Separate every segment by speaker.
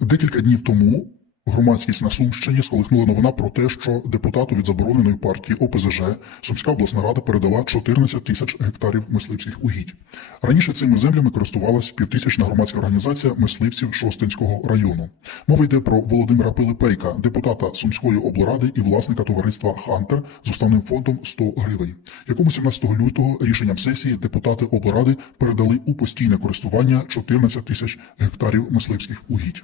Speaker 1: Декілька днів тому громадськість на Сумщині сколихнула новина про те, що депутату від забороненої партії ОПЗЖ Сумська обласна рада передала 14 тисяч гектарів мисливських угідь. Раніше цими землями користувалась півтисячна громадська організація мисливців Шостинського району. Мова йде про Володимира Пилипейка, депутата Сумської облради і власника товариства Хантер з уставним фондом 100 гривень, якому 17 лютого рішенням сесії депутати облради передали у постійне користування 14 тисяч гектарів мисливських угідь.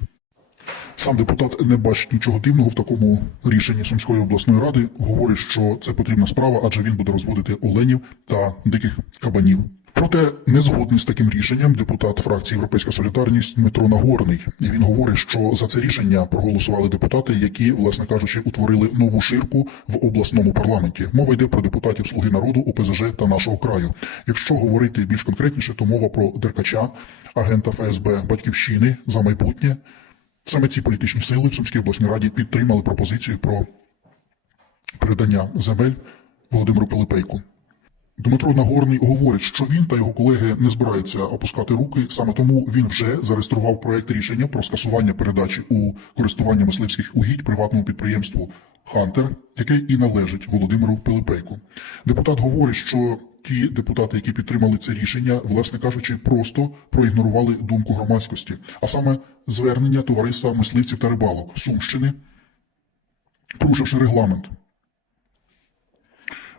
Speaker 1: Сам депутат не бачить нічого дивного в такому рішенні Сумської обласної ради. Говорить, що це потрібна справа, адже він буде розводити оленів та диких кабанів. Проте не згодний з таким рішенням депутат фракції Європейська Солідарність Дмитро Нагорний. І він говорить, що за це рішення проголосували депутати, які, власне кажучи, утворили нову ширку в обласному парламенті. Мова йде про депутатів Слуги народу, ОПЗЖ та нашого краю. Якщо говорити більш конкретніше, то мова про Деркача, агента ФСБ Батьківщини за майбутнє. Саме ці політичні сили в Сумській обласній раді підтримали пропозицію про передання земель Володимиру Пилипейку. Дмитро Нагорний говорить, що він та його колеги не збираються опускати руки. Саме тому він вже зареєстрував проект рішення про скасування передачі у користування мисливських угідь приватному підприємству Хантер, яке і належить Володимиру Пилипейку. Депутат говорить, що ті депутати, які підтримали це рішення, власне кажучи, просто проігнорували думку громадськості, а саме звернення товариства мисливців та рибалок Сумщини, порушивши регламент.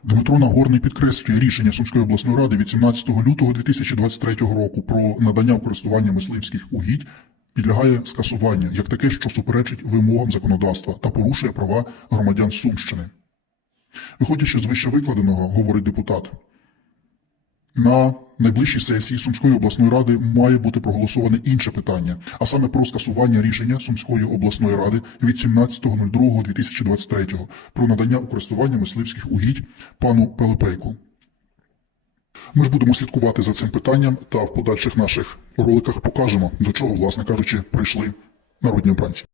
Speaker 1: Дмитро Нагорний підкреслює рішення Сумської обласної ради від 17 лютого 2023 року про надання в користування мисливських угідь підлягає скасуванню як таке, що суперечить вимогам законодавства та порушує права громадян Сумщини. Виходячи з вище викладеного, говорить депутат, на найближчій сесії Сумської обласної ради має бути проголосоване інше питання, а саме про скасування рішення Сумської обласної ради від 17.02.2023 про надання у користування мисливських угідь пану Пелепейку. Ми ж будемо слідкувати за цим питанням та в подальших наших роликах покажемо, до чого, власне кажучи, прийшли народні обранці.